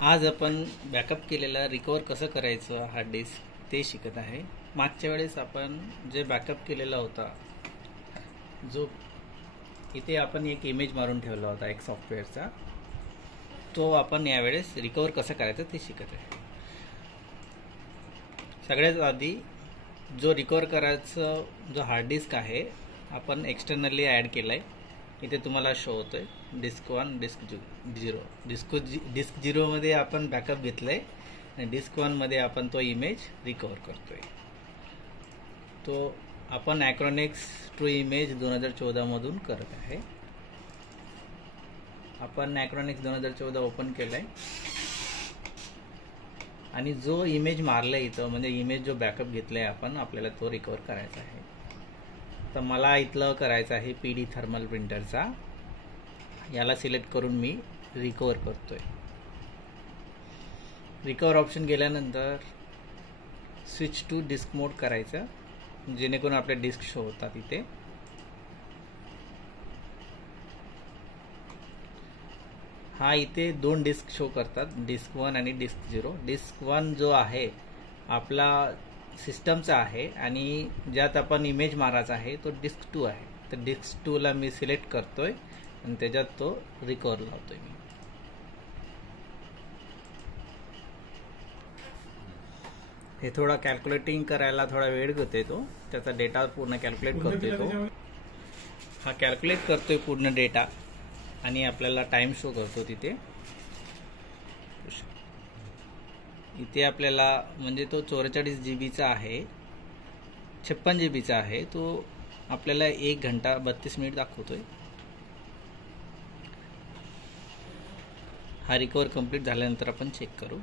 आज आपण बॅकअप केलेला रिकवर कसं करायचं हार्ड डिस्क ते शिकत आहे. मागच्या वेळेस आपण जे बॅकअप केलेला होता, जो इथे आपण एक इमेज मारून ठेवला होता एक सॉफ्टवेअरचा, तो आपण यावेळेस रिकवर कसं करायचं ते शिकत आहे. सगळ्यात आधी जो रिकवर करायचं जो हार्ड डिस्क आहे आपण एक्सटर्नली ॲड केला आहे. इथे तुम्हाला शो होतोय डिस्क 1 डिस्क 0. डिस्क 0 मध्ये आपण बॅकअप घेतलाय आणि डिस्क 1 मध्ये आपण तो इमेज रिकवर करतोय. तो आपण ॲक्रोनिक्स ट्रू इमेज 2014 मधून करत आहे. आपण ॲक्रोनिक्स 2014 ओपन केलाय आणि जो इमेज मारलाय इथं म्हणजे इमेज जो बॅकअप घेतलाय आपण आपल्याला तो रिकवर करायचा आहे. तर मला इथलं करायचं आहे PD थर्मल प्रिंटरचा. याला सिलेक्ट करून मी रिकवर करतोय. रिकवर ऑप्शन गेल्यानंतर स्विच टू डिस्क मोड करायचं जेणेकरून आपले डिस्क शो होतात. इथे इथे 2 डिस्क शो करतात, डिस्क 1 आणि डिस्क 0. डिस्क 1 जो आहे आपला सिस्टमचा आहे आणि ज्यात आपण इमेज मारायचा आहे तो डिस्क 2 आहे. तर डिस्क 2 ला मी सिलेक्ट करतोय आणि त्याच्यात तो रिकवर लावतोय मी. हे थोडा कॅल्क्युलेटिंग करायला थोडा वेळ घेतोय, तो त्याचा डेटा पूर्ण कॅल्क्युलेट करतोय. तो कॅल्क्युलेट करतोय पूर्ण डेटा आणि आपल्याला टाइम शो करतो तिथे. इथे आपल्याला म्हणजे तो 44 GB चा आहे, 56 GB चा आहे. तो आपल्याला 1 घंटा 32 मिनिट दाखवतोय. हा रिकवर कंप्लीट झाल्यानंतर आपण चेक करू.